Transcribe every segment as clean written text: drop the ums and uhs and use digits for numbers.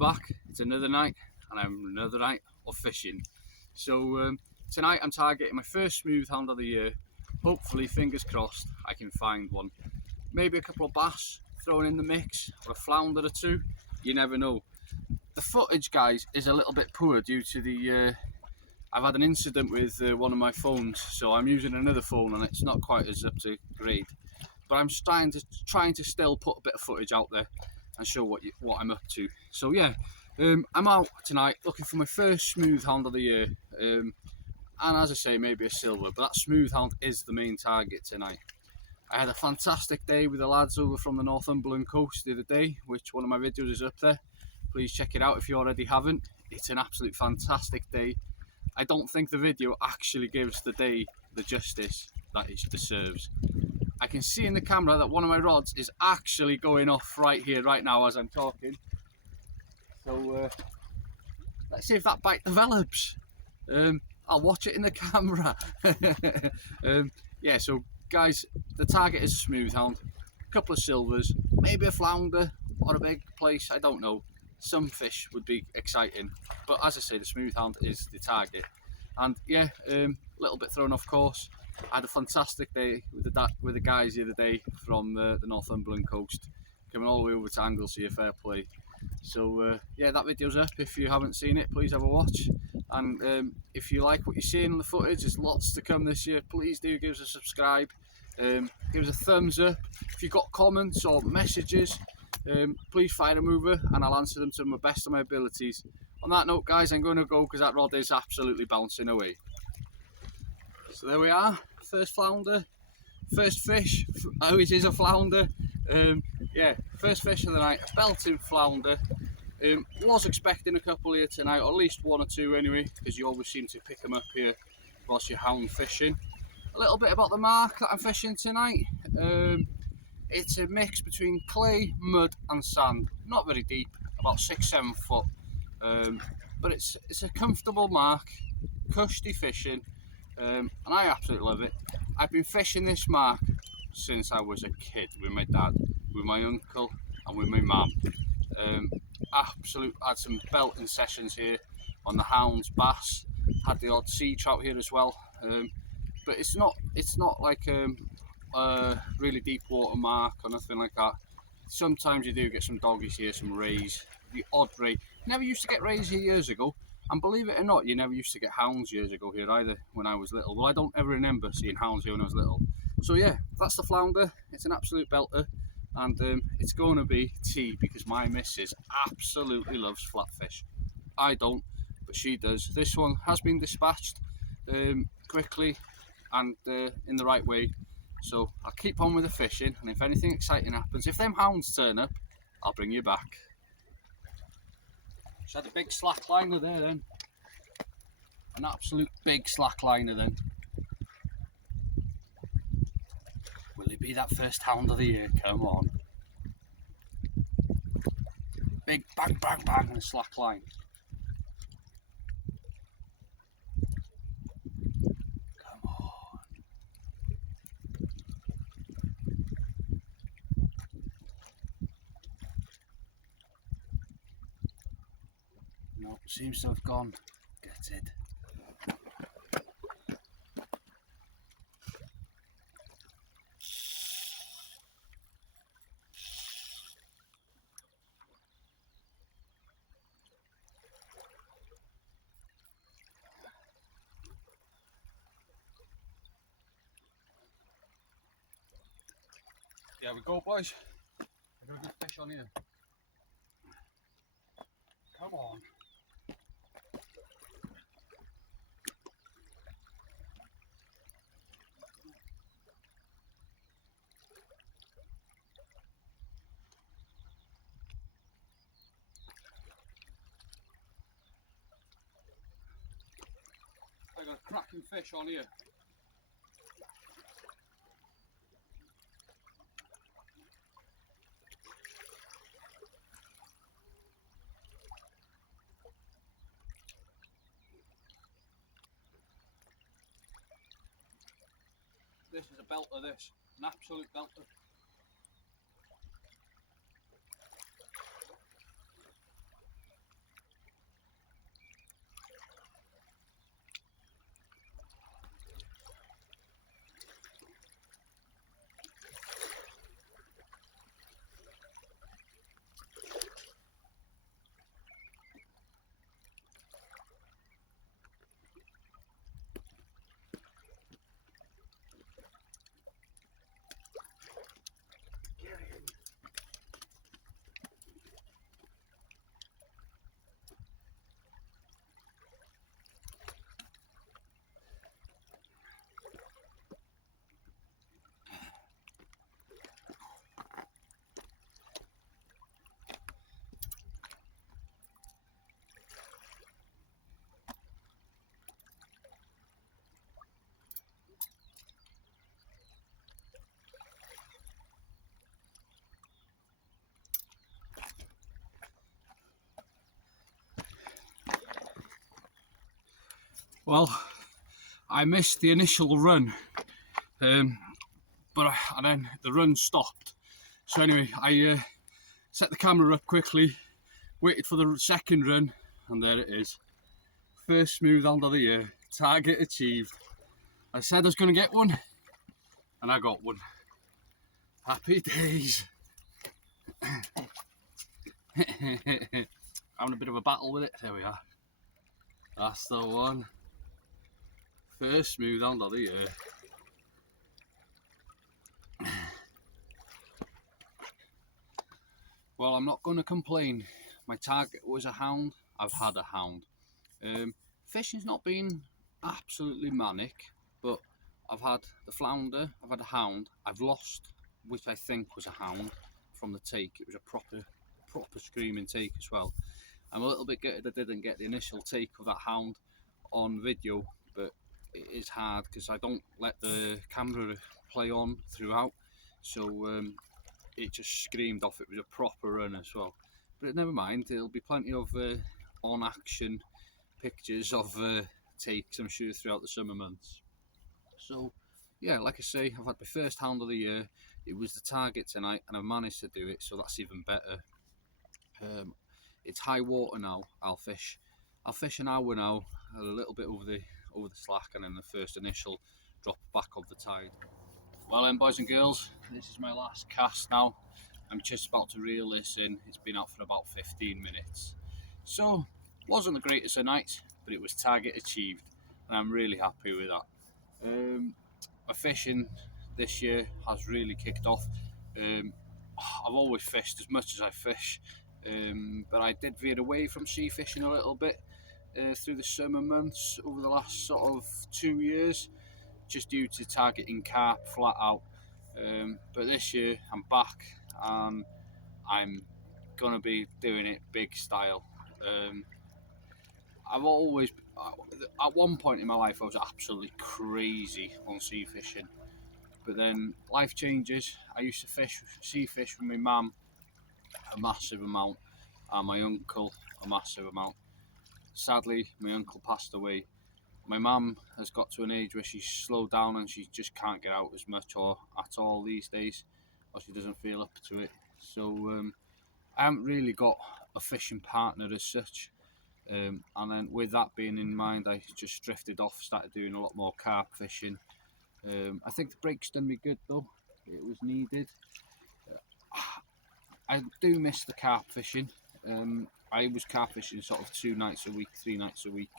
back. It's another night, and I'm another night of fishing. So tonight I'm targeting my first smooth hound of the year. Hopefully, fingers crossed, I can find one. Maybe a couple of bass thrown in the mix, or a flounder or two. You never know. The footage, guys, is a little bit poor due to the I've had an incident with one of my phones, so I'm using another phone and it's not quite as up to grade. But I'm trying to still put a bit of footage out there and show what I'm up to. So yeah, I'm out tonight looking for my first smooth hound of the year, and as I say, maybe a silver, but that smooth hound is the main target tonight. I had a fantastic day with the lads over from the Northumberland coast the other day, which one of my videos is up there. Please check it out if you already haven't. It's an absolute fantastic day. I don't think the video actually gives the day the justice that it deserves. I can see in the camera that one of my rods is actually going off right here, right now as I'm talking. So let's see if that bite develops. I'll watch it in the camera. Yeah, so guys, the target is a smooth hound, a couple of silvers, maybe a flounder or a big place, I don't know. Some fish would be exciting, but as I say, the smooth hound is the target. And yeah, a little bit thrown off course. I had a fantastic day with the guys the other day from the Northumberland coast, coming all the way over to Anglesey, a fair play. So yeah, that video's up. If you haven't seen it, please have a watch. And if you like what you're seeing in the footage, there's lots to come this year. Please do give us a subscribe, give us a thumbs up. If you've got comments or messages, please fire them over and I'll answer them to the best of my abilities. On that note, guys, I'm going to go because that rod is absolutely bouncing away. So there we are, first flounder, first fish, which is a flounder. Yeah, first fish of the night, a belting flounder. Was expecting a couple here tonight, or at least one or two anyway, because you always seem to pick them up here whilst you're hound fishing. A little bit about the mark that I'm fishing tonight. It's a mix between clay, mud and sand. Not very deep, about 6-7 foot. But it's a comfortable mark, cushy fishing, and I absolutely love it. I've been fishing this mark since I was a kid with my dad, with my uncle and with my mum. Had some belting sessions here on the hounds, bass, had the odd sea trout here as well. But it's not like a really deep water mark or nothing like that. Sometimes you do get some doggies here, some rays, the odd ray. Never used to get rays here years ago, and believe it or not, you never used to get hounds years ago here either when I was little. Well, I don't ever remember seeing hounds here when I was little. So yeah, that's the flounder. It's an absolute belter, and it's going to be tea because my missus absolutely loves flatfish. I don't, but she does. This one has been dispatched quickly and in the right way. So I'll keep on with the fishing, and if anything exciting happens, if them hounds turn up, I'll bring you back. Just had a big slack liner there then. An absolute big slack liner then. Will it be that first hound of the year? Come on. Big bang bang bang and a slack line. No, seems to have gone. Get it. There we go, boys. I got a good fish on here. Come on. I got a cracking fish on here. This is a belter, this. An absolute belter. Well, I missed the initial run, and then the run stopped. So anyway, I set the camera up quickly, waited for the second run, and there it is. First smooth hound of the year, target achieved. I said I was going to get one, and I got one. Happy days. Having a bit of a battle with it. There we are. That's the one. First smooth hound of the year. Well, I'm not going to complain. My target was a hound. I've had a hound. Fishing's not been absolutely manic, but I've had the flounder, I've had a hound. I've lost, which I think was a hound, from the take. It was a proper screaming take as well. I'm a little bit gutted I didn't get the initial take of that hound on video, but it is hard because I don't let the camera play on throughout, so it just screamed off. It was a proper run as well, but never mind, there'll be plenty of on action pictures of takes, I'm sure, throughout the summer months. So yeah, like I say, I've had my first hound of the year. It was the target tonight and I've managed to do it, so that's even better. It's high water now. I'll fish an hour now, a little bit over the slack, and then the first initial drop back of the tide. Well then, boys and girls, this is my last cast now. I'm just about to reel this in. It's been out for about 15 minutes. So, wasn't the greatest of nights, but it was target achieved, and I'm really happy with that. My fishing this year has really kicked off. I've always fished as much as I fish, but I did veer away from sea fishing a little bit through the summer months over the last sort of 2 years, just due to targeting carp flat out. But this year I'm back and I'm gonna be doing it big style. I've always, at one point in my life, I was absolutely crazy on sea fishing, but then life changes. I used to sea fish with my mum a massive amount, and my uncle a massive amount. Sadly, my uncle passed away. My mum has got to an age where she's slowed down and she just can't get out as much or at all these days, or she doesn't feel up to it. So I haven't really got a fishing partner as such. And then with that being in mind, I just drifted off, started doing a lot more carp fishing. I think the break's done me good though. It was needed. I do miss the carp fishing. I was carp fishing sort of 2 nights a week, 3 nights a week.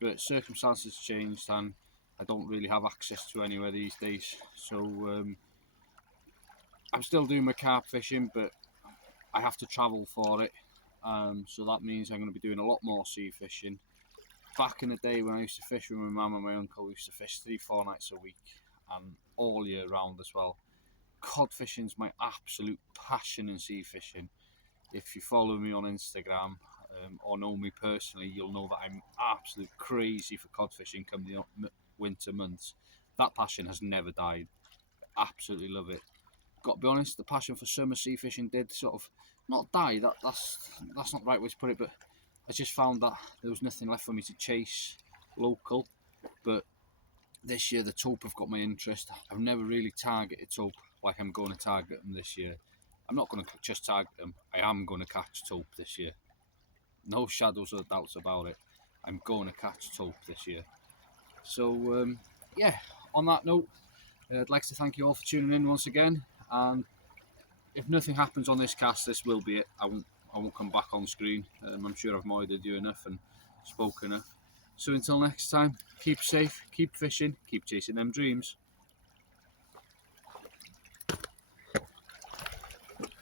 But circumstances changed and I don't really have access to anywhere these days. So I'm still doing my carp fishing, but I have to travel for it. So that means I'm going to be doing a lot more sea fishing. Back in the day when I used to fish with my mum and my uncle, we used to fish 3-4 nights a week and all year round as well. Cod fishing is my absolute passion in sea fishing. If you follow me on Instagram or know me personally, you'll know that I'm absolute crazy for cod fishing come the winter months. That passion has never died. Absolutely love it. Got to be honest, the passion for summer sea fishing did sort of not die. That's not the right way to put it, but I just found that there was nothing left for me to chase local. But this year the tope have got my interest. I've never really targeted tope like I'm going to target them this year. I'm not going to just target them, I am going to catch tope this year. No shadows of doubts about it. I'm going to catch tope this year. So yeah, on that note, I'd like to thank you all for tuning in once again, and if nothing happens on this cast, this will be it. I won't come back on screen. I'm sure I've moided you enough and spoke enough. So until next time, keep safe, keep fishing, keep chasing them dreams.